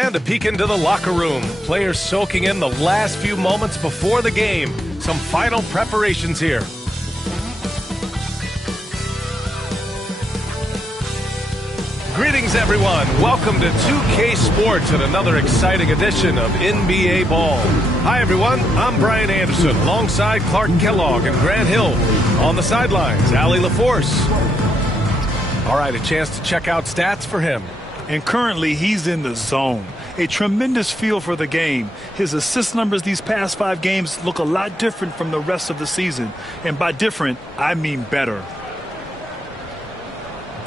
And a peek into the locker room. Players soaking in the last few moments before the game. Some final preparations here. Greetings, everyone. Welcome to 2K Sports and another exciting edition of NBA Ball. Hi, everyone. I'm Brian Anderson alongside Clark Kellogg and Grant Hill. On the sidelines, Allie LaForce. All right, a chance to check out stats for him. And currently, he's in the zone. A tremendous feel for the game. His assist numbers these past 5 games look a lot different from the rest of the season. And by different, I mean better.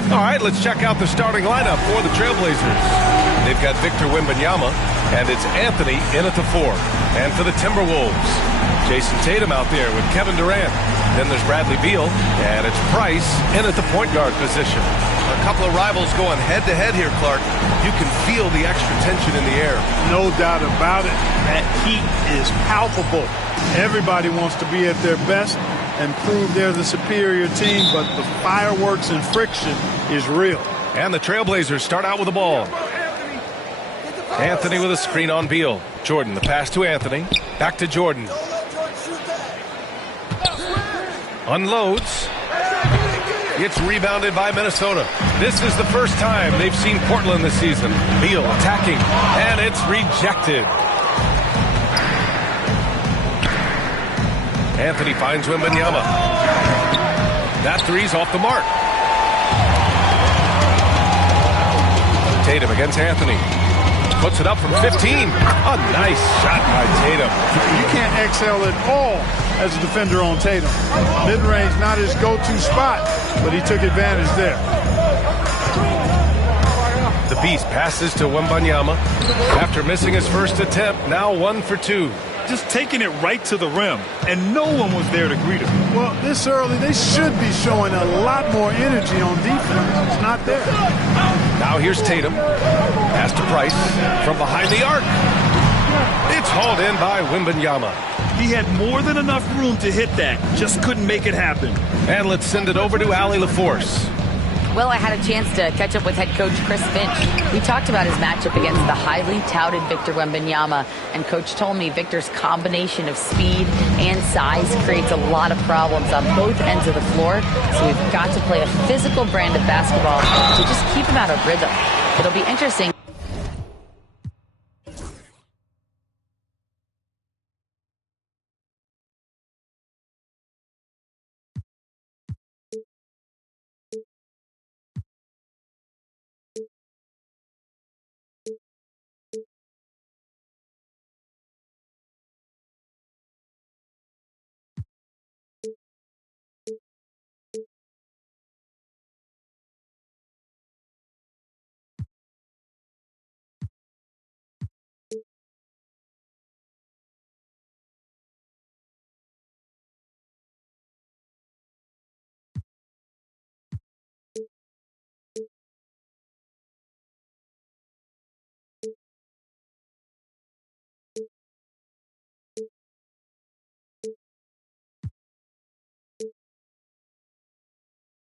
All right, let's check out the starting lineup for the Trailblazers. They've got Victor Wembanyama, and it's Anthony in at the 4. And for the Timberwolves, Jason Tatum out there with Kevin Durant. Then there's Bradley Beal, and it's Price in at the point guard position. A couple of rivals going head-to-head here, Clark. You can feel the extra tension in the air. No doubt about it. That heat is palpable. Everybody wants to be at their best and prove they're the superior team, but the fireworks and friction is real. And the Trailblazers start out with the ball. Anthony with a screen on Beal. Jordan, the pass to Anthony. Back to Jordan. Unloads. It's rebounded by Minnesota. This is the first time they've seen Portland this season. Beal attacking, and it's rejected. Anthony finds Wembanyama. That three's off the mark. Tatum against Anthony. Puts it up from 15. A nice shot by Tatum. You can't excel at all as a defender on Tatum. Mid-range, not his go-to spot, but he took advantage there. The Beast passes to Wembanyama. After missing his first attempt, now 1 for 2. Just taking it right to the rim, and no one was there to greet him. Well, this early, they should be showing a lot more energy on defense. It's not there. Now here's Tatum. Pass to Price from behind the arc. It's hauled in by Wembanyama. He had more than enough room to hit that, just couldn't make it happen. And let's send it over to Allie LaForce. Well, I had a chance to catch up with head coach Chris Finch. We talked about his matchup against the highly touted Victor Wembanyama, and coach told me Victor's combination of speed and size creates a lot of problems on both ends of the floor, so we've got to play a physical brand of basketball to just keep him out of rhythm. It'll be interesting.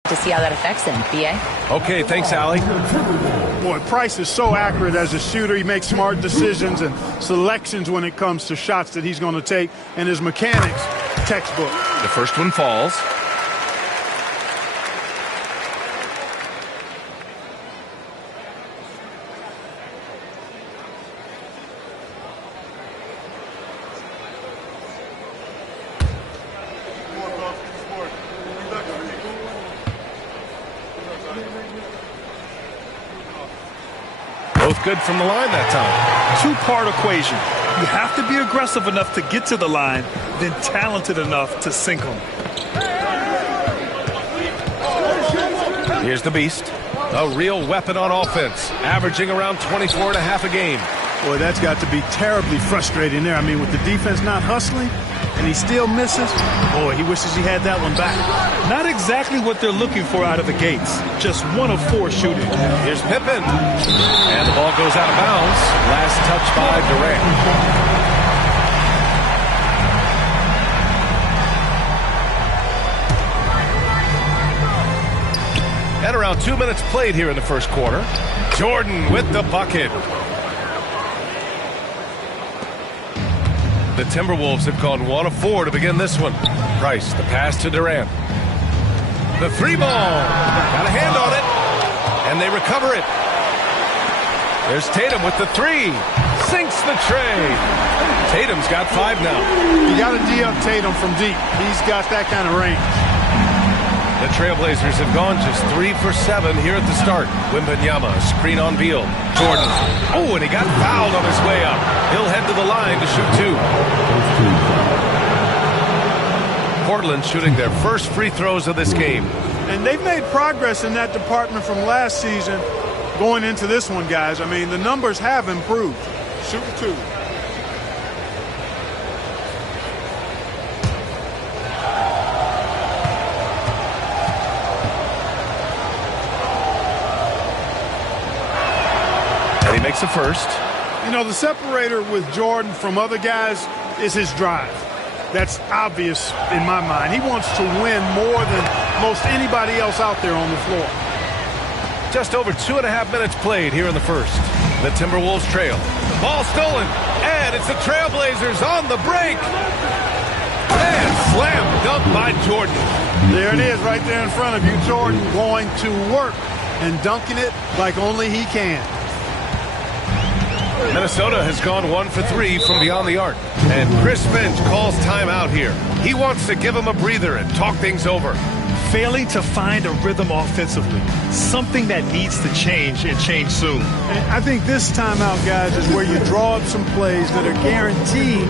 To see how that affects him. B.A.? Okay, thanks, Allie. Boy, Price is so accurate as a shooter. He makes smart decisions and selections when it comes to shots that he's going to take, and his mechanics, textbook. The first one falls. Both good from the line that time. Two-part equation. You have to be aggressive enough to get to the line, then talented enough to sink them. Here's the Beast. A real weapon on offense, averaging around 24 and a half a game. Boy, that's got to be terribly frustrating there. I mean, with the defense not hustling, and he still misses, boy, he wishes he had that one back. Not exactly what they're looking for out of the gates. Just 1 of 4 shooting. Here's Pippen. And the ball goes out of bounds. Last touch by Durant. And around 2 minutes played here in the first quarter. Jordan with the bucket. The Timberwolves have gone 1 of 4 to begin this one. Price, the pass to Durant. The three ball. Got a hand on it. And they recover it. There's Tatum with the three. Sinks the tray. Tatum's got 5 now. You got to D up Tatum from deep. He's got that kind of range. The Trailblazers have gone just 3 for 7 here at the start. Wembanyama, screen on Beal. Jordan. Oh, and he got fouled on his way up. He'll head to the line to shoot 2. Portland shooting their first free throws of this game. And they've made progress in that department from last season going into this one, guys. I mean, the numbers have improved. Shoot 2. And he makes a first. You know, the separator with Jordan from other guys is his drive. That's obvious in my mind. He wants to win more than most anybody else out there on the floor. Just over 2.5 minutes played here in the first. The Timberwolves trail. Ball stolen. And it's the Trailblazers on the break. And slam dunk by Jordan. There it is right there in front of you. Jordan going to work and dunking it like only he can. Minnesota has gone 1 for 3 from beyond the arc. And Chris Finch calls timeout here. He wants to give him a breather and talk things over. Failing to find a rhythm offensively. Something that needs to change and change soon. And I think this timeout, guys, is where you draw up some plays that are guaranteed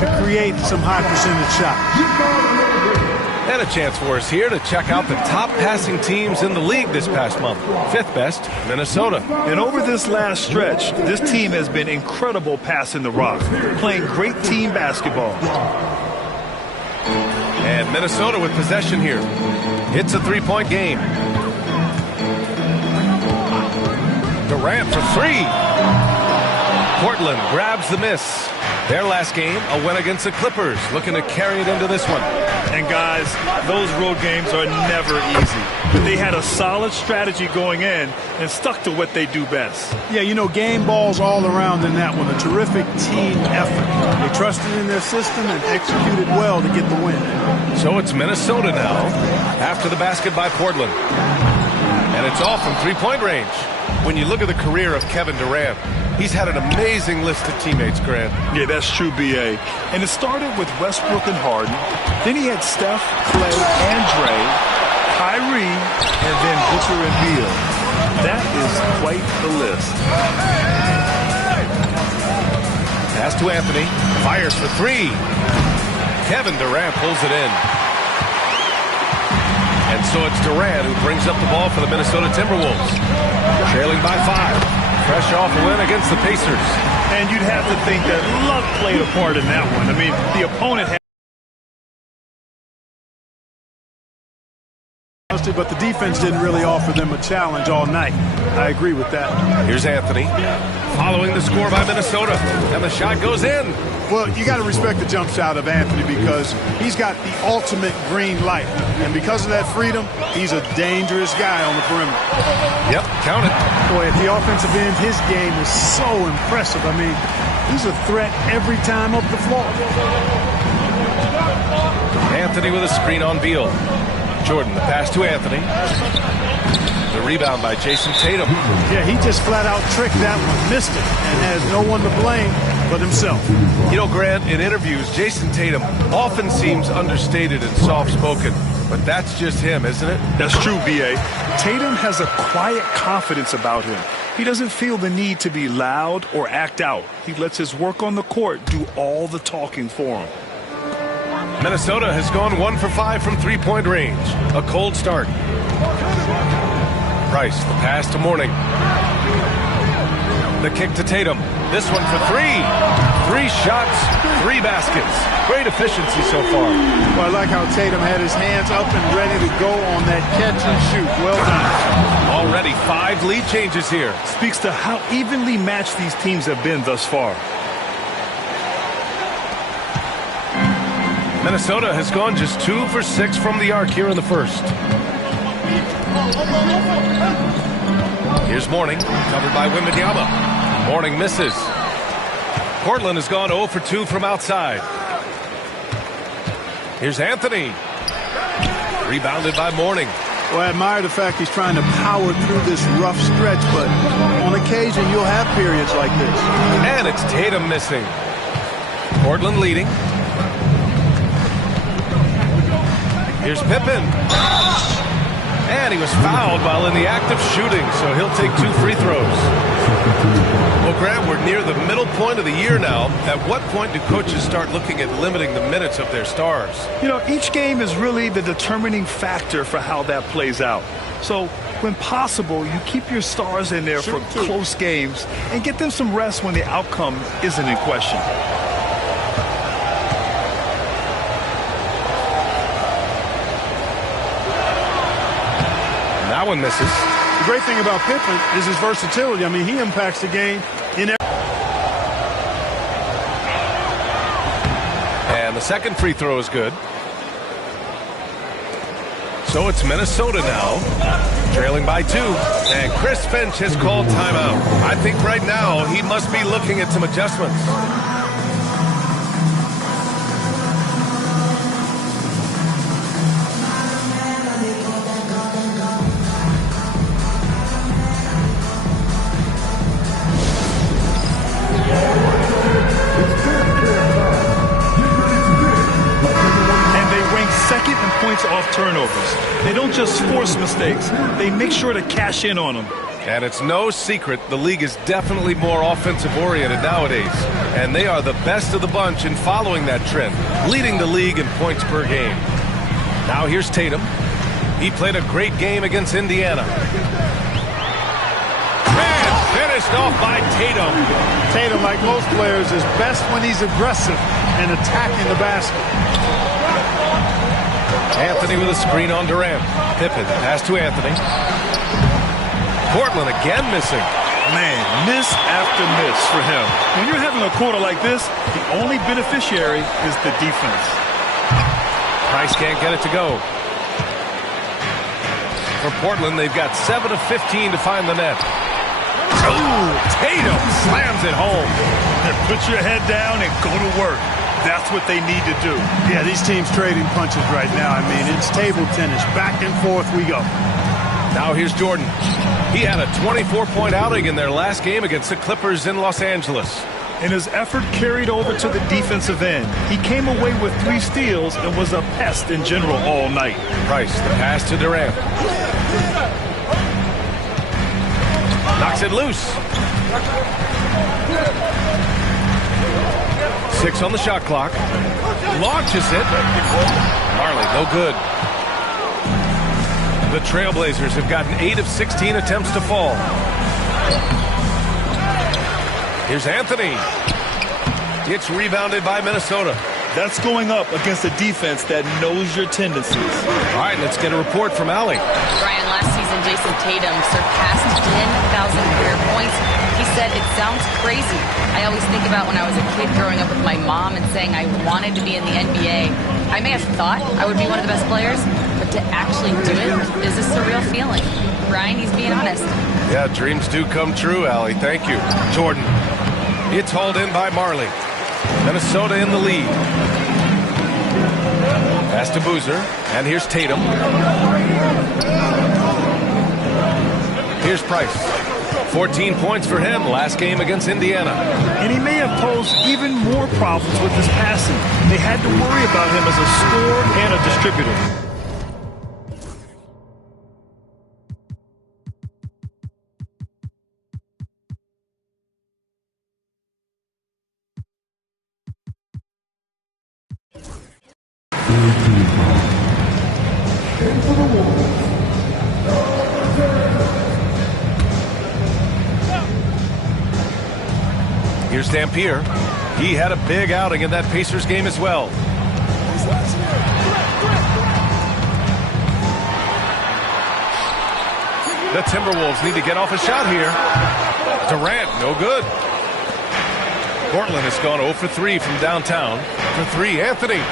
to create some high percentage shots. And a chance for us here to check out the top passing teams in the league this past month. 5th best, Minnesota. And over this last stretch, this team has been incredible passing the rock, playing great team basketball. And Minnesota with possession here. It's a 3-point game. Durant for 3. Portland grabs the miss. Their last game, a win against the Clippers, looking to carry it into this one. And guys, those road games are never easy. But they had a solid strategy going in and stuck to what they do best. Yeah, you know, game balls all around in that one. A terrific team effort. They trusted in their system and executed well to get the win. So it's Minnesota now after the basket by Portland. And it's off from 3-point range. When you look at the career of Kevin Durant, he's had an amazing list of teammates, Grant. Yeah, that's true, B.A. And it started with Westbrook and Harden. Then he had Steph, Clay, and Dre, Kyrie, and then Booker and Beal. That is quite the list. Pass to Anthony. Fires for 3. Kevin Durant pulls it in. And so it's Durant who brings up the ball for the Minnesota Timberwolves. Trailing by 5. Fresh off a win against the Pacers. And you'd have to think that luck played a part in that one. I mean, the opponent had... But the defense didn't really offer them a challenge all night. I agree with that. Here's Anthony. Following the score by Minnesota. And the shot goes in. Well, you got to respect the jump shot of Anthony because he's got the ultimate green light. And because of that freedom, he's a dangerous guy on the perimeter. Yep, count it. Boy, at the offensive end, his game is so impressive. I mean, he's a threat every time up the floor. Anthony with a screen on Beal. Jordan, the pass to Anthony. The rebound by Jason Tatum. Yeah, he just flat out tricked that one, missed it, and has no one to blame but himself. You know, Grant, in interviews, Jason Tatum often seems understated and soft-spoken, but that's just him, isn't it? That's true, B.A. Tatum has a quiet confidence about him. He doesn't feel the need to be loud or act out. He lets his work on the court do all the talking for him. Minnesota has gone 1 for 5 from 3-point range. A cold start. Price, the pass to Mourning. The kick to Tatum. This one for 3. 3 shots, 3 baskets. Great efficiency so far. Well, I like how Tatum had his hands up and ready to go on that catch and shoot. Well done. Already 5 lead changes here. Speaks to how evenly matched these teams have been thus far. Minnesota has gone just 2 for 6 from the arc here in the first. Here's Mourning, covered by Wembanyama. Mourning misses. Portland has gone 0 for 2 from outside. Here's Anthony. Rebounded by Mourning. Well, I admire the fact he's trying to power through this rough stretch, but on occasion you'll have periods like this. And it's Tatum missing. Portland leading. Here's Pippen. And he was fouled while in the act of shooting, so he'll take 2 free throws. Well, Grant, we're near the middle point of the year now. At what point do coaches start looking at limiting the minutes of their stars? You know, each game is really the determining factor for how that plays out. So, when possible, you keep your stars in there for close games and get them some rest when the outcome isn't in question. That one misses. The great thing about Pippen is his versatility. I mean, he impacts the game in every. And the second free throw is good. So it's Minnesota now, trailing by 2. And Chris Finch has called timeout. I think right now he must be looking at some adjustments. Off turnovers. They don't just force mistakes, they make sure to cash in on them. And it's no secret the league is definitely more offensive oriented nowadays, and they are the best of the bunch in following that trend, leading the league in points per game. Now here's Tatum. He played a great game against Indiana. And finished off by Tatum. Tatum, like most players, is best when he's aggressive and attacking the basket. Anthony with a screen on Durant. Pippen pass to Anthony. Portland again missing. Man, miss after miss for him. When you're having a quarter like this, the only beneficiary is the defense. Price can't get it to go. For Portland, they've got 7 of 15 to find the net. Ooh, Tatum slams it home. Put your head down and go to work. That's what they need to do. Yeah, these teams trading punches right now. I mean, it's table tennis. Back and forth we go. Now here's Jordan. He had a 24-point outing in their last game against the Clippers in Los Angeles. And his effort carried over to the defensive end. He came away with 3 steals and was a pest in general all night. Price, the pass to Durant. Knocks it loose. 6 on the shot clock. Launches it. Marley, no good. The Trailblazers have gotten 8 of 16 attempts to fall. Here's Anthony. It's rebounded by Minnesota. That's going up against a defense that knows your tendencies. All right, let's get a report from Allie. Brian, last season, Jason Tatum surpassed 10,000 career points. He said, it sounds crazy. I always think about when I was a kid growing up with my mom and saying I wanted to be in the NBA. I may have thought I would be one of the best players, but to actually do it is a surreal feeling. Brian, he's being honest. Yeah, dreams do come true, Allie. Thank you. Jordan. It's hauled in by Marley. Minnesota in the lead. Pass to Boozer. And here's Tatum. Here's Price. 14 points for him last game against Indiana. And he may have posed even more problems with his passing. They had to worry about him as a scorer and a distributor. Here's Dampier. He had a big outing in that Pacers game as well. The Timberwolves need to get off a shot here. Durant, no good. Portland has gone 0 for 3 from downtown. For 3, Anthony.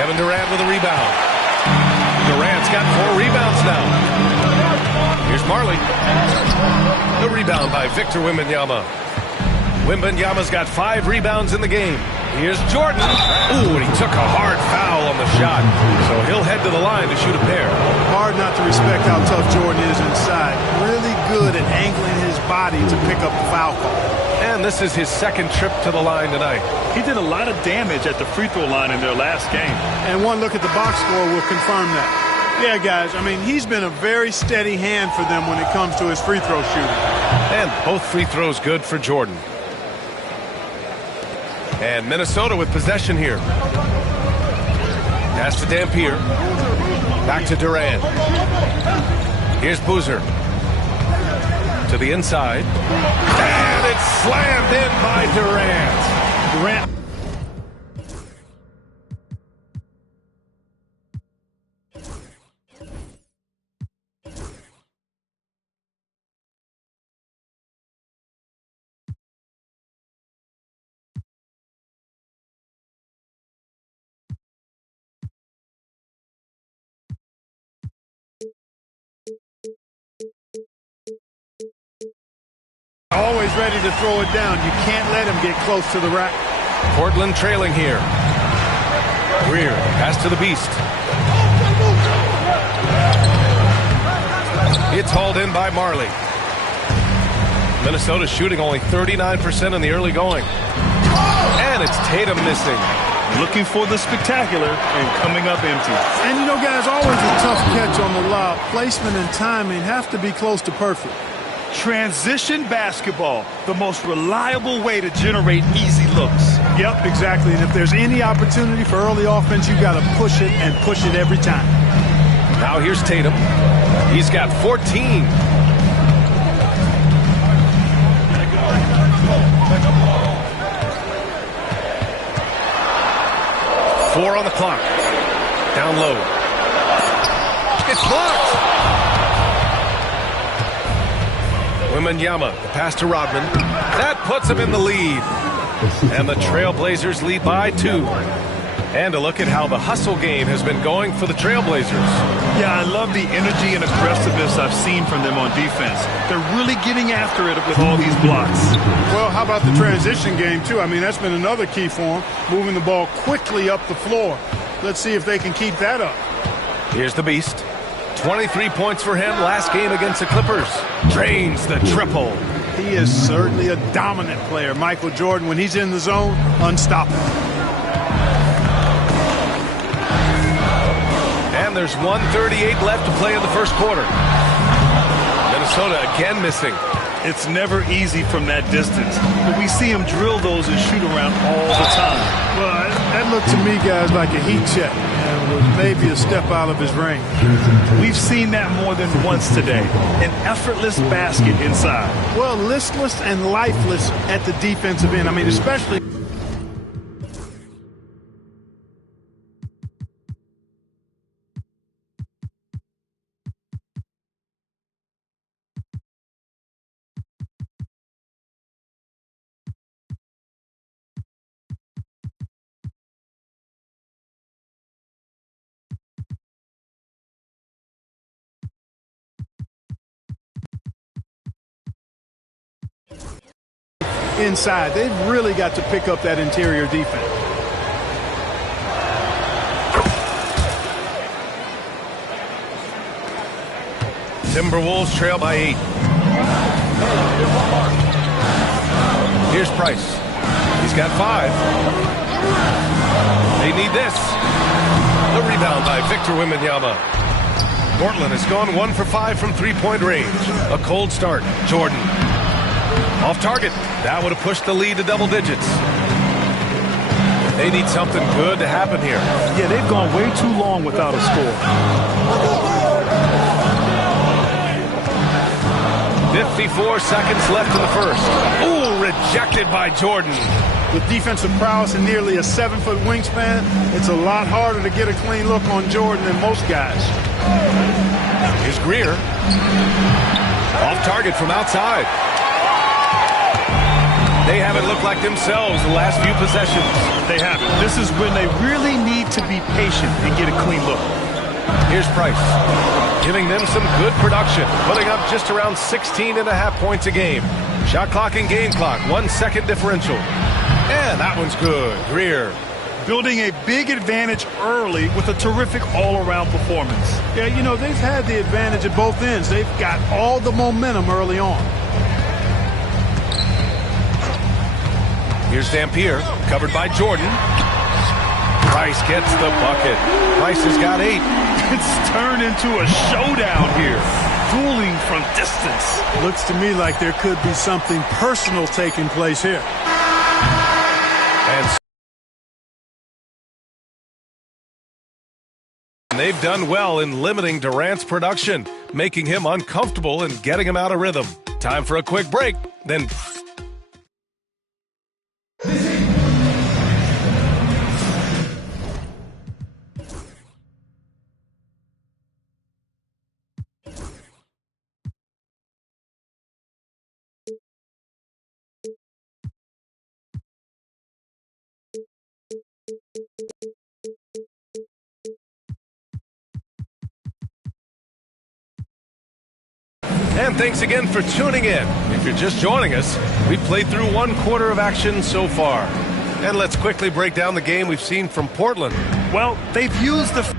Kevin Durant with a rebound. Durant's got 4 rebounds now. Here's Marley. The rebound by Victor Wembanyama. Wembanyama's got 5 rebounds in the game. Here's Jordan. Ooh, and he took a hard foul on the shot. So he'll head to the line to shoot a pair. Hard not to respect how tough Jordan is inside. Really good at angling his body to pick up the foul call. And this is his second trip to the line tonight. He did a lot of damage at the free throw line in their last game. And one look at the box score will confirm that. Yeah, guys, I mean, he's been a very steady hand for them when it comes to his free throw shooting. And both free throws good for Jordan. And Minnesota with possession here. Pass to Dampier. Back to Durant. Here's Boozer. To the inside. And it's slammed in by Durant. Durant. Always ready to throw it down. You can't let him get close to the rack. Portland trailing here. Greer, pass to the Beast. It's hauled in by Marley. Minnesota shooting only 39% in the early going. And it's Tatum missing. Looking for the spectacular and coming up empty. And you know, guys, always a tough catch on the lob. Placement and timing have to be close to perfect. Transition basketball, the most reliable way to generate easy looks. Yep, exactly. And if there's any opportunity for early offense, you got to push it and push it every time. Now here's Tatum. He's got 14. Four on the clock. Down low. It's blocked. Wembanyama, the pass to Rodman. That puts him in the lead. And the Trailblazers lead by 2. And a look at how the hustle game has been going for the Trailblazers. Yeah, I love the energy and aggressiveness I've seen from them on defense. They're really getting after it with all these blocks. Well, how about the transition game, too? I mean, that's been another key for them, moving the ball quickly up the floor. Let's see if they can keep that up. Here's the Beast. 23 points for him last game against the Clippers. Drains the triple. He is certainly a dominant player. Michael Jordan, when he's in the zone, unstoppable. And there's 1:38 left to play in the first quarter. Minnesota again missing. It's never easy from that distance, but we see him drill those and shoot around all the time. Well, that looked to me, guys, like a heat check. And was maybe a step out of his range. We've seen that more than once today. An effortless basket inside. Well, listless and lifeless at the defensive end. I mean, especially... inside. They've really got to pick up that interior defense. Timberwolves trail by 8. Here's Price. He's got 5. They need this. The rebound by Victor Wembanyama. Portland has gone 1 for 5 from three-point range. A cold start. Jordan. Off target. That would have pushed the lead to double digits. They need something good to happen here. Yeah, they've gone way too long without a score. 54 seconds left in the first. Ooh, rejected by Jordan. With defensive prowess and nearly a 7-foot wingspan, it's a lot harder to get a clean look on Jordan than most guys. Here's Greer. Off target from outside. They haven't looked like themselves the last few possessions. They haven't. This is when they really need to be patient and get a clean look. Here's Price, giving them some good production, putting up just around 16.5 points a game. Shot clock and game clock, 1 second differential. And that one's good. Greer. Building a big advantage early with a terrific all-around performance. Yeah, you know, they've had the advantage at both ends. They've got all the momentum early on. Here's Dampier, covered by Jordan. Price gets the bucket. Price has got 8. It's turned into a showdown here. Dueling from distance. Looks to me like there could be something personal taking place here. And they've done well in limiting Durant's production, making him uncomfortable and getting him out of rhythm. Time for a quick break, then... And thanks again for tuning in. If you're just joining us, we've played through 1 quarter of action so far. And let's quickly break down the game we've seen from Portland. Well, they've used the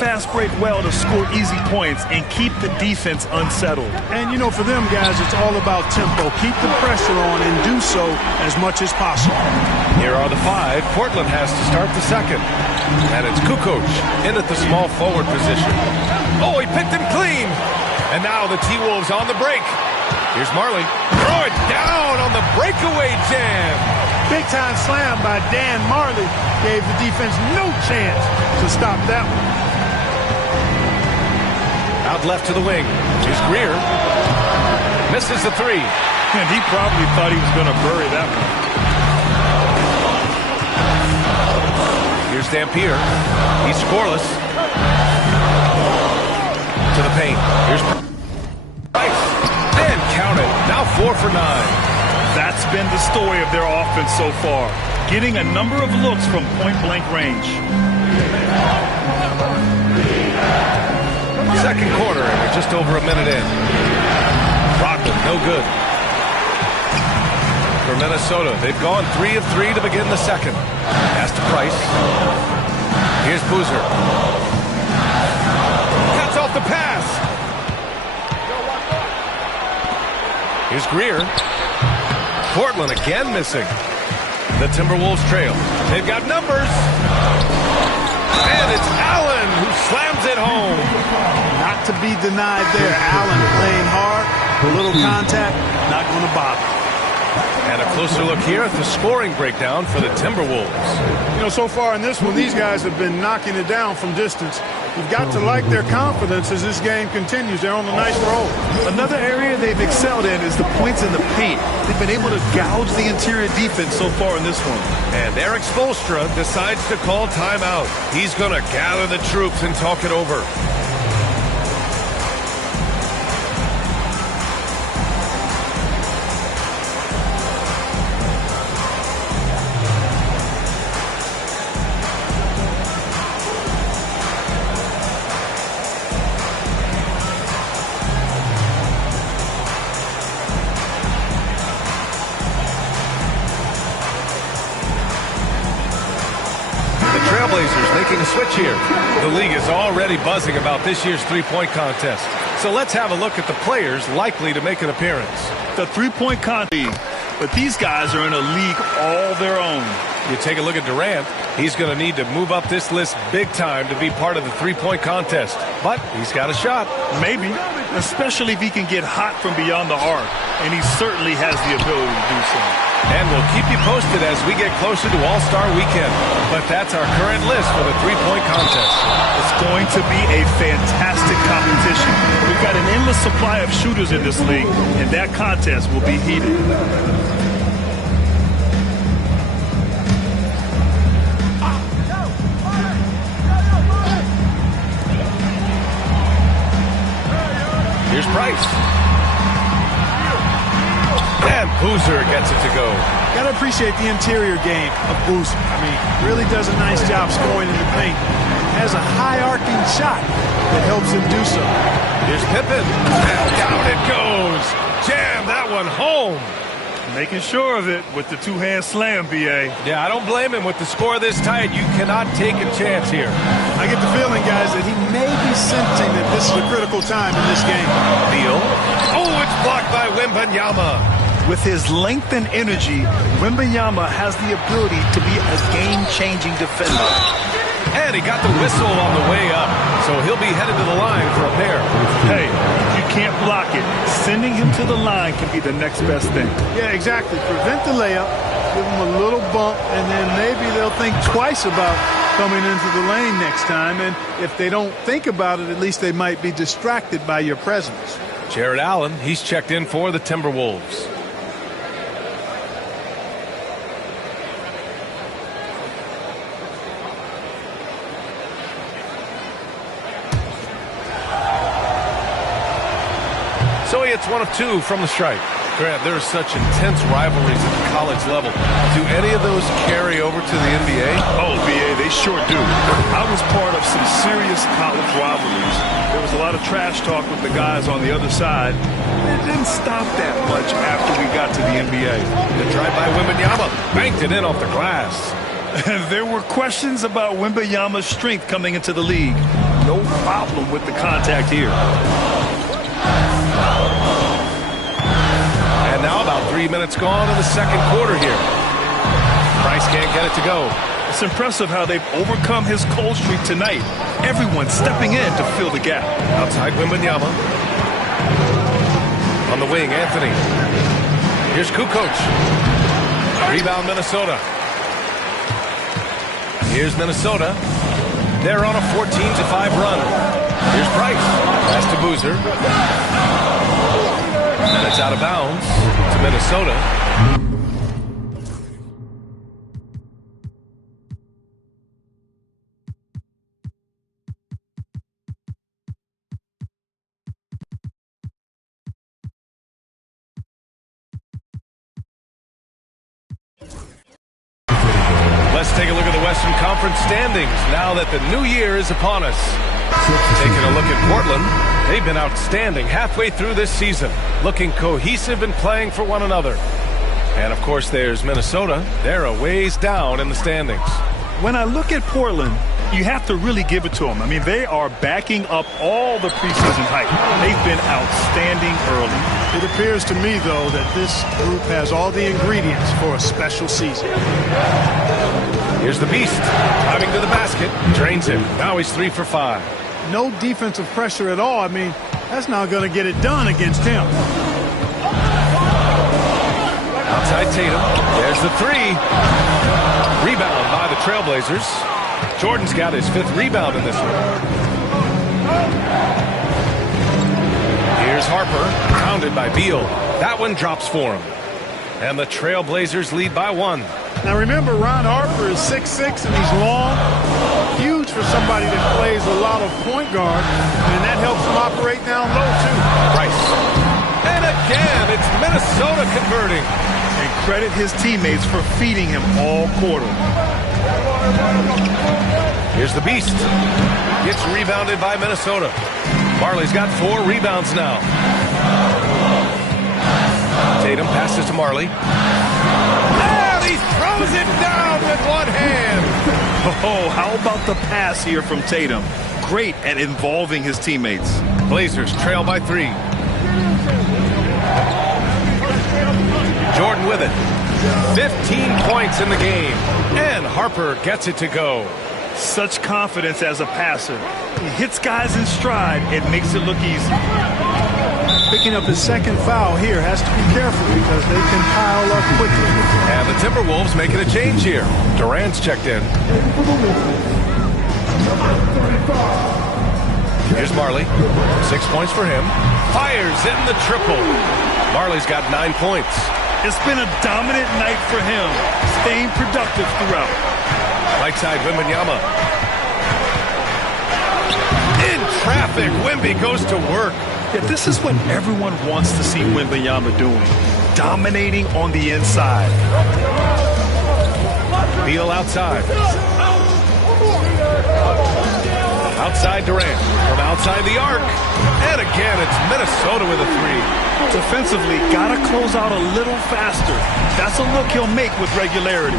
fast break well to score easy points and keep the defense unsettled. And, you know, for them guys, it's all about tempo. Keep the pressure on and do so as much as possible. Here are the 5 Portland has to start the second. And it's Kukoc in at the small forward position. Oh, he picked him clean. And now the T-Wolves on the break. Here's Marley. Throw it down on the breakaway jam. Big-time slam by Dan Marley gave the defense no chance to stop that one. Out left to the wing. Here's Greer. Misses the 3. And he probably thought he was going to bury that one. Here's Dampier. He's scoreless. To the paint. Here's Price. And count it. Now 4 for 9. That's been the story of their offense so far. Getting a number of looks from point-blank range. Second quarter, and we're just over a minute in. Rockland, no good. For Minnesota, they've gone 3 of 3 to begin the second. Pass to Price. Here's Boozer. Cuts off the pass. Here's Greer. Portland again missing. The Timberwolves trail. They've got numbers. And it's Allen who slams it home. Not to be denied there. Allen playing hard. A little contact, not going to bother. And a closer look here at the scoring breakdown for the Timberwolves. You know, so far in this one, these guys have been knocking it down from distance. You've got to like their confidence as this game continues. They're on a nice roll. Another area they've excelled in is the points in the paint. They've been able to gouge the interior defense so far in this one. And Eric Spoelstra decides to call timeout. He's going to gather the troops and talk it over. Making a switch here. The league is already buzzing about this year's three-point contest. So let's have a look at the players likely to make an appearance. The three-point contest, but these guys are in a league all their own. You take a look at Durant. He's going to need to move up this list big time to be part of the three-point contest. But he's got a shot. Maybe, especially if he can get hot from beyond the arc. And he certainly has the ability to do so. And we'll keep you posted as we get closer to All-Star Weekend. But that's our current list for the three-point contest. It's going to be a fantastic competition. We've got an endless supply of shooters in this league, and that contest will be heated. Here's Price. Boozer gets it to go. Got to appreciate the interior game of Boozer. I mean, really does a nice job scoring in the paint. Has a high arcing shot that helps him do so. Here's Pippen. And down it goes. Jam that one home. Making sure of it with the two-hand slam, B.A. Yeah, I don't blame him. With the score this tight, you cannot take a chance here. I get the feeling, guys, that he may be sensing that this is a critical time in this game. Beal. Oh, it's blocked by Wembanyama. With his length and energy, Wembanyama has the ability to be a game-changing defender. And he got the whistle on the way up, so he'll be headed to the line for a pair. Hey, you can't block it. Sending him to the line can be the next best thing. Yeah, exactly. Prevent the layup, give him a little bump, and then maybe they'll think twice about coming into the lane next time. And if they don't think about it, at least they might be distracted by your presence. Jared Allen, he's checked in for the Timberwolves. So he hits 1 of 2 from the stripe. Grant, there are such intense rivalries at the college level. Do any of those carry over to the NBA? Oh, B.A., they sure do. I was part of some serious college rivalries. There was a lot of trash talk with the guys on the other side. It didn't stop that much after we got to the NBA. The drive by Wembanyama banked it in off the glass. There were questions about Wembanyama's strength coming into the league. No problem with the contact here. And now about 3 minutes gone in the second quarter here. Price can't get it to go. It's impressive how they've overcome his cold streak tonight. Everyone stepping in to fill the gap. Outside Wembanyama. On the wing, Anthony. Here's Kukoc. Rebound Minnesota. Here's Minnesota. They're on a 14-5 run. Here's Price. Pass to Boozer. And it's out of bounds to Minnesota. Let's take a look at the Western Conference standings now that the new year is upon us. Taking a look at Portland, they've been outstanding halfway through this season, looking cohesive and playing for one another. And, of course, there's Minnesota. They're a ways down in the standings. When I look at Portland, you have to really give it to them. I mean, they are backing up all the preseason hype. They've been outstanding early. It appears to me, though, that this group has all the ingredients for a special season. Here's the Beast, driving to the basket, drains him. Now he's 3 for 5. No defensive pressure at all. I mean, that's not going to get it done against him. Outside Tatum, there's the 3. Rebound by the Trailblazers. Jordan's got his 5th rebound in this one. Here's Harper, pounded by Beal. That one drops for him. And the Trailblazers lead by 1. Now remember, Ron Harper is 6'6", and he's long. Huge for somebody that plays a lot of point guard, and that helps him operate down low, too. Price. And again, it's Minnesota converting. And credit his teammates for feeding him all quarter. Here's the Beast. Gets rebounded by Minnesota. Marley's got 4 rebounds now. Tatum passes to Marley. And he throws it down with one hand. Oh, how about the pass here from Tatum? Great at involving his teammates. Blazers trail by 3. Jordan with it. 15 points in the game. And Harper gets it to go. Such confidence as a passer. He hits guys in stride. It makes it look easy. Picking up his 2nd foul here, has to be careful because they can pile up quickly. And the Timberwolves making a change here. Durant's checked in. Here's Marley. 6 points for him. Fires in the triple. Marley's got 9 points. It's been a dominant night for him, staying productive throughout. Right side, Wembanyama. In traffic, Wemby goes to work. Yeah, this is what everyone wants to see Wembanyama doing. dominating on the inside. Beal outside. Outside Durant. From outside the arc. And again, it's Minnesota with a three. Defensively, got to close out a little faster. That's a look he'll make with regularity.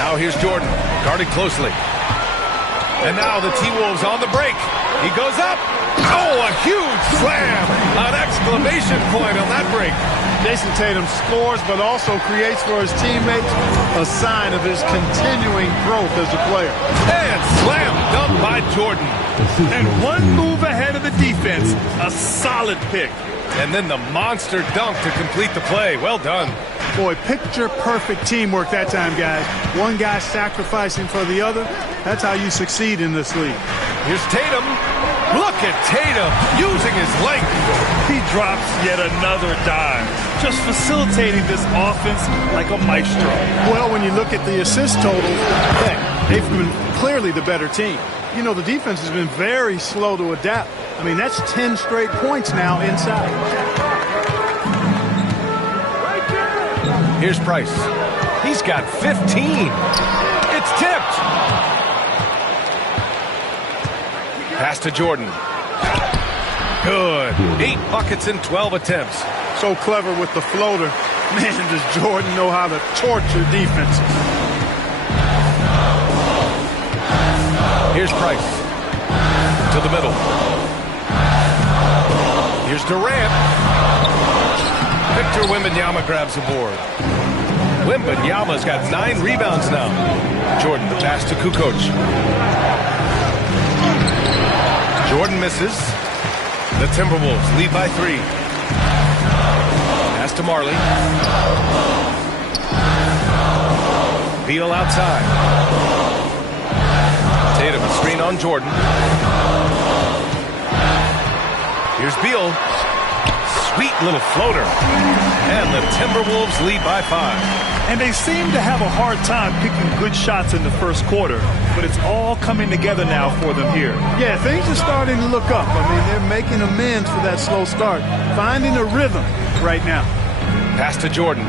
Now here's Jordan, guarded closely. And now the T-Wolves on the break. He goes up. Oh, a huge slam. An exclamation point on that break. Jason Tatum scores, but also creates for his teammates a sign of his continuing growth as a player. And slam dunk by Jordan. And one move ahead of the defense. A solid pick. And then the monster dunk to complete the play. Well done. Boy, picture-perfect teamwork that time, guys. One guy sacrificing for the other. That's how you succeed in this league. Here's Tatum. Look at Tatum using his length. He drops yet another dime. Just facilitating this offense like a maestro. Well, when you look at the assist totals, heck, they've been clearly the better team. You know, the defense has been very slow to adapt. I mean, that's 10 straight points now inside. Here's Price. He's got 15. It's tipped. Pass to Jordan. Good. 8 buckets in 12 attempts. So clever with the floater. Man, does Jordan know how to torture defenses. Here's Price. To the middle. Here's Durant. Victor Wembanyama grabs the board. Wembanyama's got 9 rebounds now. Jordan, the pass to Kukoc. Jordan misses. The Timberwolves lead by 3. Pass to Marley. Beal outside. Tatum, a screen on Jordan. Here's Beal. Sweet little floater. And the Timberwolves lead by 5. And they seem to have a hard time picking good shots in the first quarter, but it's all coming together now for them here. Yeah, things are starting to look up. I mean, they're making amends for that slow start, finding a rhythm right now. Pass to Jordan.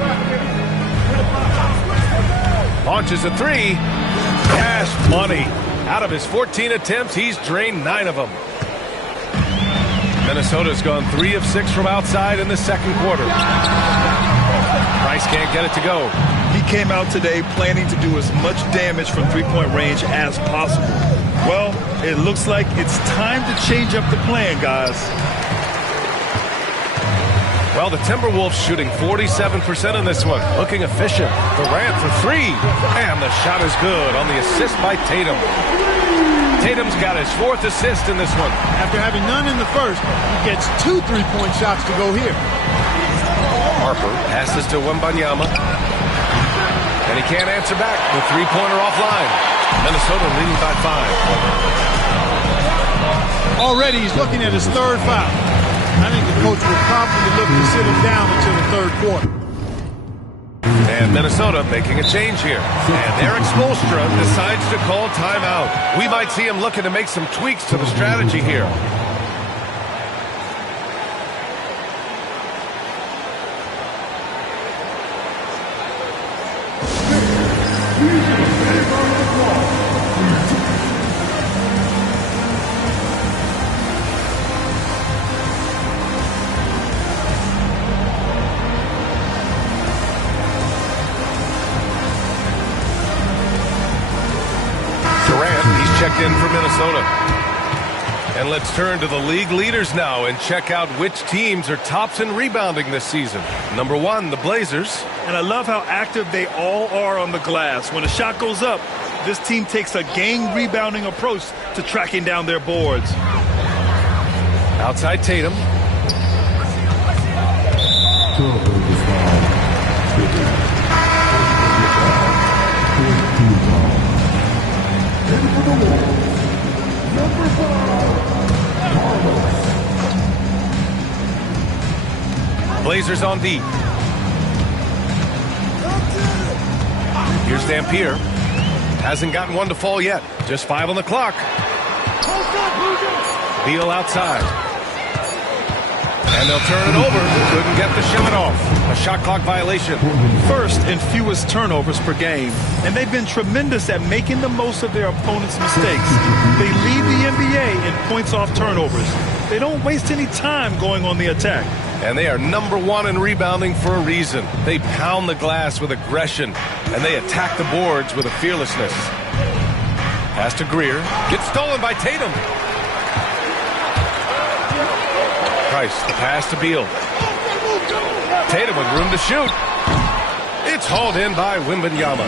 Launches a 3. Cash money. Out of his 14 attempts, he's drained 9 of them. Minnesota's gone 3 of 6 from outside in the second quarter. Price can't get it to go. He came out today planning to do as much damage from three-point range as possible. Well, it looks like it's time to change up the plan, guys. Well, the Timberwolves shooting 47% in this one. Looking efficient. Durant for 3. And the shot is good on the assist by Tatum. Tatum's got his 4th assist in this one. After having none in the first, he gets 2 3-point shots to go here. Harper passes to Wembanyama. And he can't answer back. The 3-pointer offline. Minnesota leading by 5. Already he's looking at his 3rd foul. I think the coach will probably look to sit him down until the 3rd quarter. And Minnesota making a change here. And Eric Spoelstra decides to call timeout. We might see him looking to make some tweaks to the strategy here. Checked in for Minnesota. And let's turn to the league leaders now and check out which teams are tops in rebounding this season. Number 1, the Blazers. And I love how active they all are on the glass. When a shot goes up, this team takes a gang rebounding approach to tracking down their boards. Outside Tatum. Blazers on deep. Here's Dampier. Hasn't gotten one to fall yet. Just 5 on the clock. Beal outside. And they'll turn it over. Couldn't get the shot off. A shot clock violation. First and fewest turnovers per game. And they've been tremendous at making the most of their opponent's mistakes. They lead the NBA in points off turnovers. They don't waste any time going on the attack. And they are #1 in rebounding for a reason. They pound the glass with aggression, and they attack the boards with a fearlessness. Pass to Greer. Gets stolen by Tatum. Price, the pass to Beal. Tatum with room to shoot. It's hauled in by Wembanyama.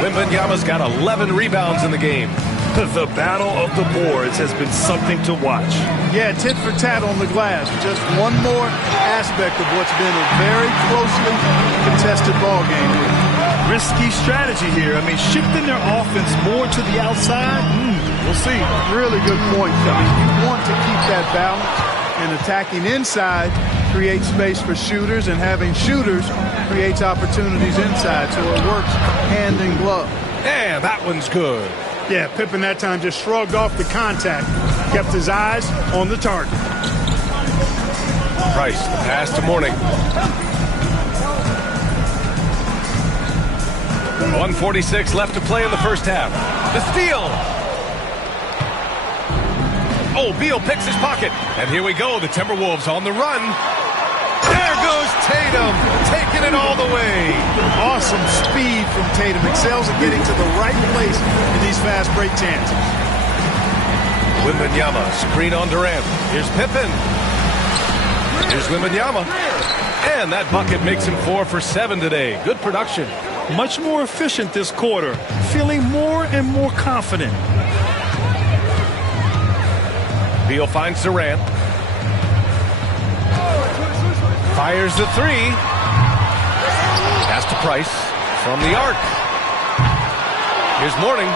Wembanyama's got 11 rebounds in the game. The battle of the boards has been something to watch. Yeah, tit for tat on the glass. Just one more aspect of what's been a very closely contested ball game. Risky strategy here. I mean, shifting their offense more to the outside. We'll see. Really good point, Philly. You want to keep that balance, and attacking inside creates space for shooters, and having shooters creates opportunities inside, so it works hand in glove. And that one's good. Yeah, Pippen that time just shrugged off the contact, kept his eyes on the target. Price, the pass to Mourning. 1:46 left to play in the first half. The steal. Oh, Beal picks his pocket. And here we go, the Timberwolves on the run. There goes Tatum, taking it all the way. Awesome speed from Tatum. Excels at getting to the right place in these fast break chances. Wembanyama, screen on Durant. Here's Pippen. Here's Wembanyama. And that bucket makes him 4 for 7 today. Good production. Much more efficient this quarter. Feeling more and more confident. Beal finds Durant. Fires the three. Pass to Price from the arc. Here's Mourning.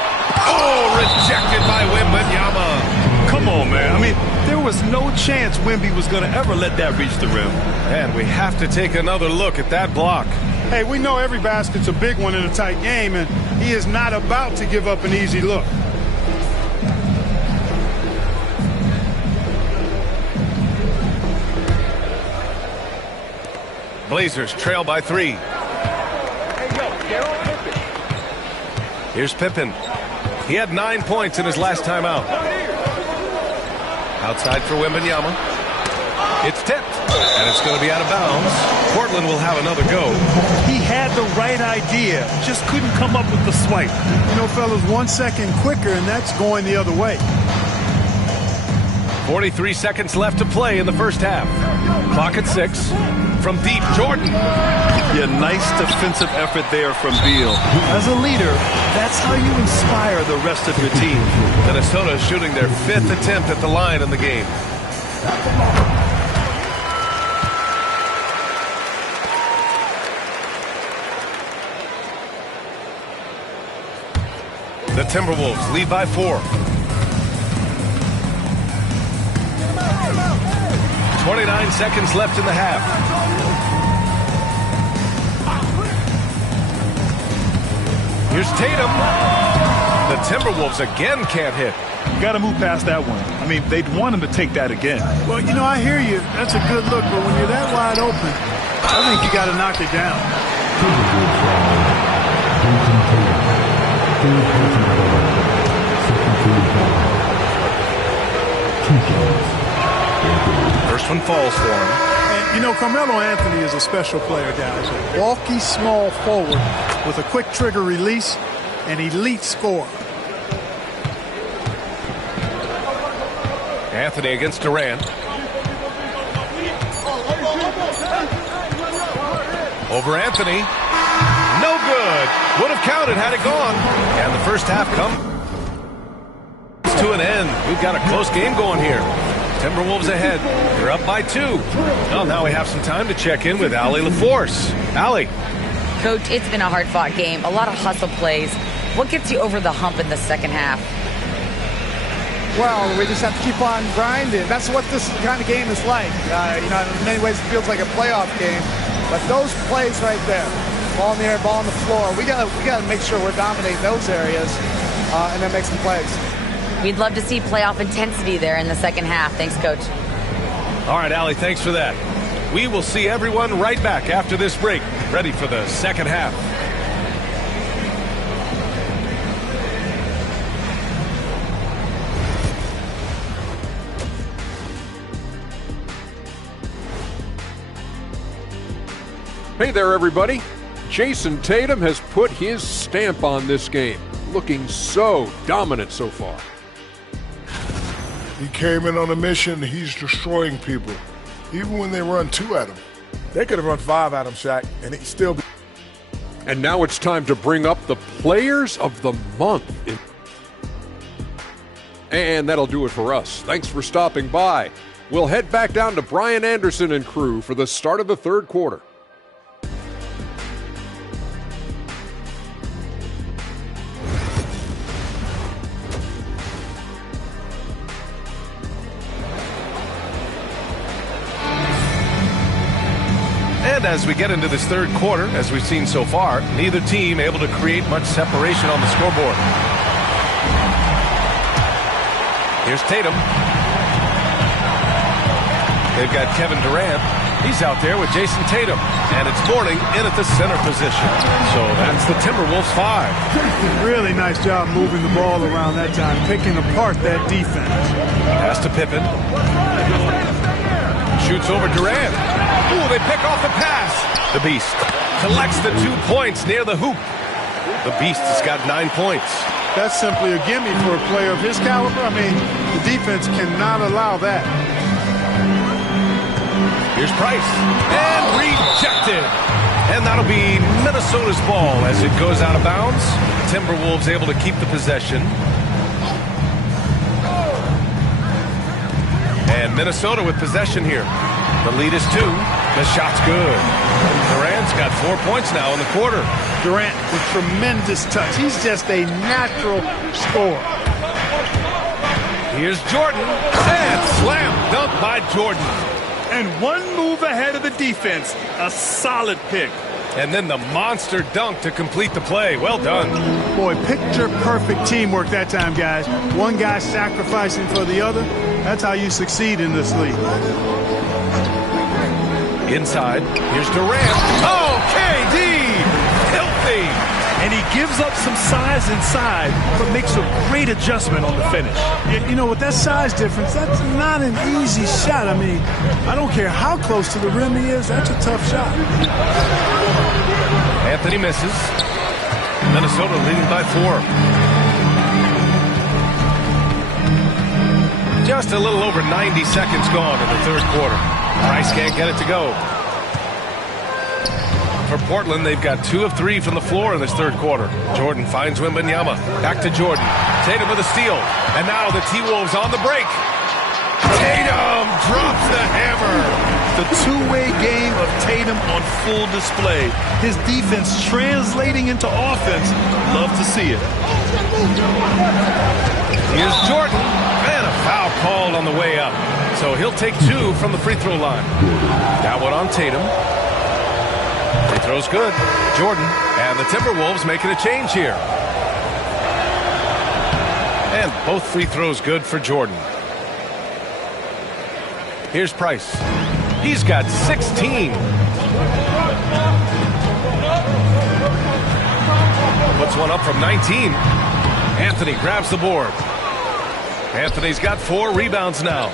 Oh, rejected by Wembanyama. Come on, man. I mean, there was no chance Wemby was going to ever let that reach the rim. And we have to take another look at that block. Hey, we know every basket's a big one in a tight game, and he is not about to give up an easy look. Blazers trail by 3. Here's Pippen. He had 9 points in his last time out. Outside for Wembanyama. It's tipped, and it's going to be out of bounds. Portland will have another go. He had the right idea, just couldn't come up with the swipe. You know, fellas, 1 second quicker, and that's going the other way. 43 seconds left to play in the first half. Clock at 6. From deep, Jordan. Yeah, nice defensive effort there from Beal. As a leader, that's how you inspire the rest of your team. Minnesota shooting their 5th attempt at the line in the game. The Timberwolves lead by 4. 29 seconds left in the half. Here's Tatum. The Timberwolves again can't hit. Got to move past that one. I mean, they'd want him to take that again. Well, you know, I hear you. That's a good look, but when you're that wide open, I think you got to knock it down. First one falls for him. And, you know, Carmelo Anthony is a special player, guys. A walky, small forward with a quick trigger release, an elite scorer. Anthony against Durant. Over Anthony. No good. Would have counted had it gone. And the first half comes to an end. We've got a close game going here. Timberwolves ahead. They're up by 2. Well, now we have some time to check in with Allie LaForce. Allie. Coach, it's been a hard-fought game. A lot of hustle plays. What gets you over the hump in the second half? Well, we just have to keep on grinding. That's what this kind of game is like. You know, in many ways it feels like a playoff game. But those plays right there, ball in the air, ball on the floor, we got to make sure we're dominating those areas and then make some plays. We'd love to see playoff intensity there in the second half. Thanks, Coach. All right, Allie, thanks for that. We will see everyone right back after this break, ready for the second half. Hey there, everybody. Jason Tatum has put his stamp on this game, looking so dominant so far. He came in on a mission. He's destroying people, even when they run 2 at him. They could have run 5 at him, Shaq, and he'd still be. And now it's time to bring up the Players of the Month. And that'll do it for us. Thanks for stopping by. We'll head back down to Brian Anderson and crew for the start of the third quarter. And as we get into this third quarter, as we've seen so far, neither team able to create much separation on the scoreboard. Here's Tatum. They've got Kevin Durant. He's out there with Jason Tatum. And it's Mourning in at the center position. So that's the Timberwolves 5. Really nice job moving the ball around that time, picking apart that defense. Pass to Pippen. Shoots over Durant. Ooh, they pick off the pass. The Beast collects the 2 points near the hoop. The Beast has got 9 points. That's simply a gimme for a player of his caliber. I mean, the defense cannot allow that. Here's Price. And rejected. And that'll be Minnesota's ball as it goes out of bounds. Timberwolves able to keep the possession. And Minnesota with possession here. The lead is 2. The shot's good. Durant's got 4 points now in the quarter. Durant with tremendous touch. He's just a natural scorer. Here's Jordan. And slam dunk by Jordan. And one move ahead of the defense. A solid pick. And then the monster dunk to complete the play. Well done. Boy, picture-perfect teamwork that time, guys. One guy sacrificing for the other. That's how you succeed in this league. Inside, here's Durant. Oh, KD! Filthy! And he gives up some size inside, but makes a great adjustment on the finish. You know, with that size difference, that's not an easy shot. I mean, I don't care how close to the rim he is, that's a tough shot. Anthony misses. Minnesota leading by 4. Just a little over 90 seconds gone in the third quarter. Price can't get it to go. For Portland, they've got 2 of 3 from the floor in this third quarter. Jordan finds Wembanyama. Back to Jordan. Tatum with a steal. And now the T-Wolves on the break. Tatum drops the hammer. The two-way game of Tatum on full display. His defense translating into offense. Love to see it. Here's Jordan. And a foul called on the way up. So he'll take 2 from the free throw line. That one on Tatum. Free throw's good. Jordan. And the Timberwolves making a change here. And both free throws good for Jordan. Here's Price. He's got 16. Puts one up from 19. Anthony grabs the board. Anthony's got 4 rebounds now.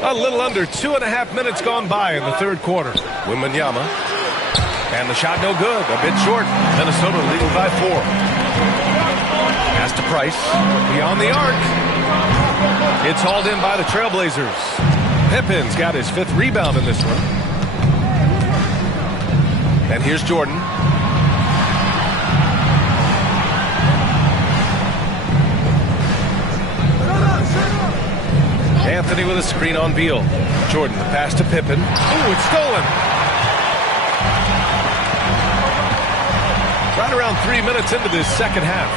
A little under 2.5 minutes gone by in the third quarter. Wembanyama. And the shot no good. A bit short. Minnesota leading by 4. Pass to Price. Beyond the arc. It's hauled in by the Trailblazers. Pippen's got his 5th rebound in this one. And here's Jordan. Anthony with a screen on Beal. Jordan, the pass to Pippen. Ooh, it's stolen. Right around 3 minutes into this second half.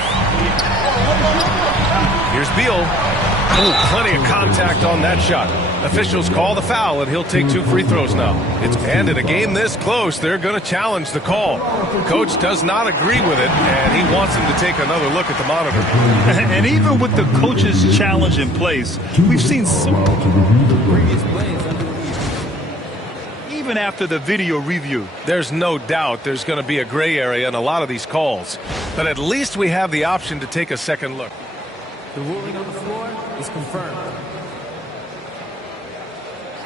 Here's Beal. Oh, plenty of contact on that shot. Officials call the foul, and he'll take 2 free throws now. And in a game this close, they're going to challenge the call. Coach does not agree with it, and he wants him to take another look at the monitor. And even with the coach's challenge in place, we've seen some previous plays. Even after the video review. There's no doubt there's going to be a gray area in a lot of these calls. But at least we have the option to take a second look. The ruling on the floor is confirmed.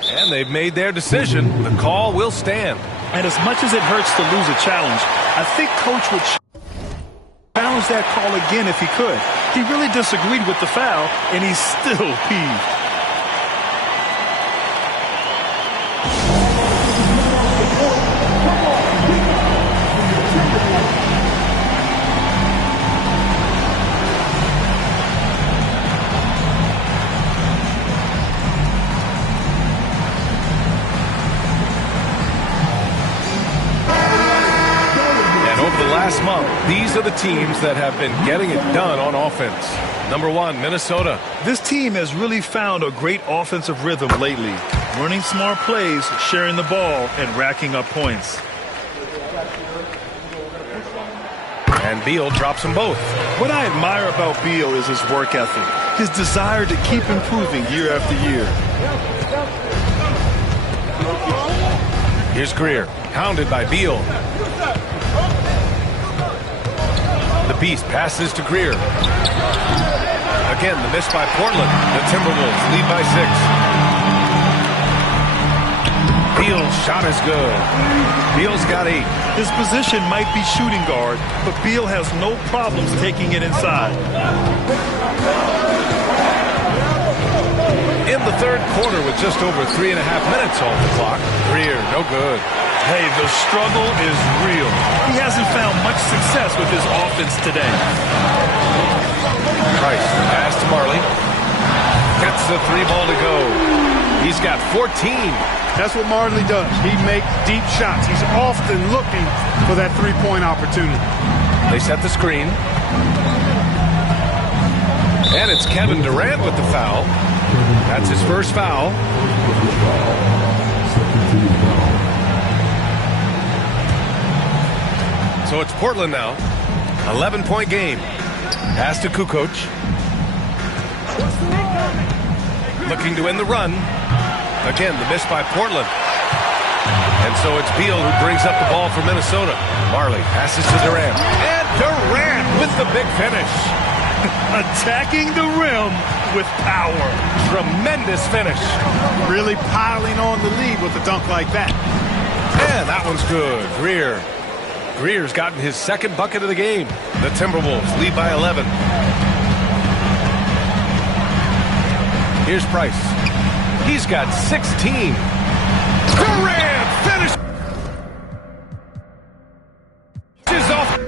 And they've made their decision. The call will stand. And as much as it hurts to lose a challenge, I think Coach would challenge that call again if he could. He really disagreed with the foul, and he's still peeved. Last month, these are the teams that have been getting it done on offense. Number 1, Minnesota. This team has really found a great offensive rhythm lately, running smart plays, sharing the ball, and racking up points. And Beal drops them both. What I admire about Beal is his work ethic, his desire to keep improving year after year. Here's Greer, hounded by Beal. The Beast passes to Greer. Again, the miss by Portland. The Timberwolves lead by 6. Beal's shot is good. Beal's got 8. His position might be shooting guard, but Beal has no problems taking it inside. In the third quarter with just over 3.5 minutes on the clock. Greer, no good. Hey, the struggle is real. He hasn't found much success with his offense today. Price, pass to Marley. Gets the 3 ball to go. He's got 14. That's what Marley does. He makes deep shots. He's often looking for that three-point opportunity. They set the screen. And it's Kevin Durant with the foul. That's his first foul. So it's Portland now. 11-point game. Pass to Kukoc. Looking to win the run. Again, the miss by Portland. And so it's Beal who brings up the ball for Minnesota. Marley passes to Durant. And Durant with the big finish. Attacking the rim with power. Tremendous finish. Really piling on the lead with a dunk like that. And that one's good. Greer's gotten his second bucket of the game. The Timberwolves lead by 11. Here's Price. He's got 16. Durant finishes off.